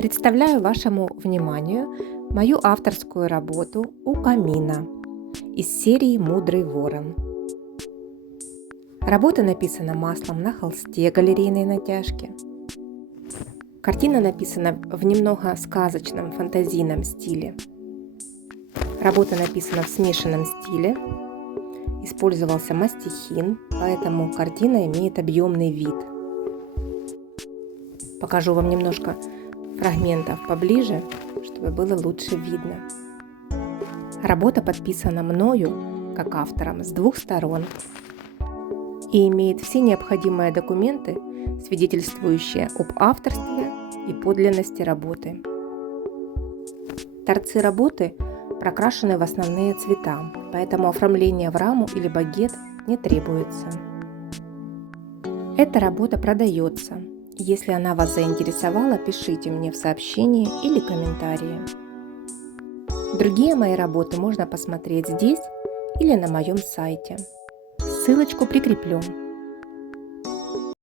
Представляю вашему вниманию мою авторскую работу «У камина» из серии «Мудрый ворон». Работа написана маслом на холсте галерейной натяжки. Картина написана в немного сказочном фантазийном стиле. Работа написана в смешанном стиле. Использовался мастихин, поэтому картина имеет объемный вид. Покажу вам немножко фрагментов поближе, чтобы было лучше видно. Работа подписана мною, как автором, с двух сторон и имеет все необходимые документы, свидетельствующие об авторстве и подлинности работы. Торцы работы прокрашены в основные цвета, поэтому оформление в раму или багет не требуется. Эта работа продается. Если она вас заинтересовала, пишите мне в сообщении или комментарии. Другие мои работы можно посмотреть здесь или на моем сайте. Ссылочку прикреплю.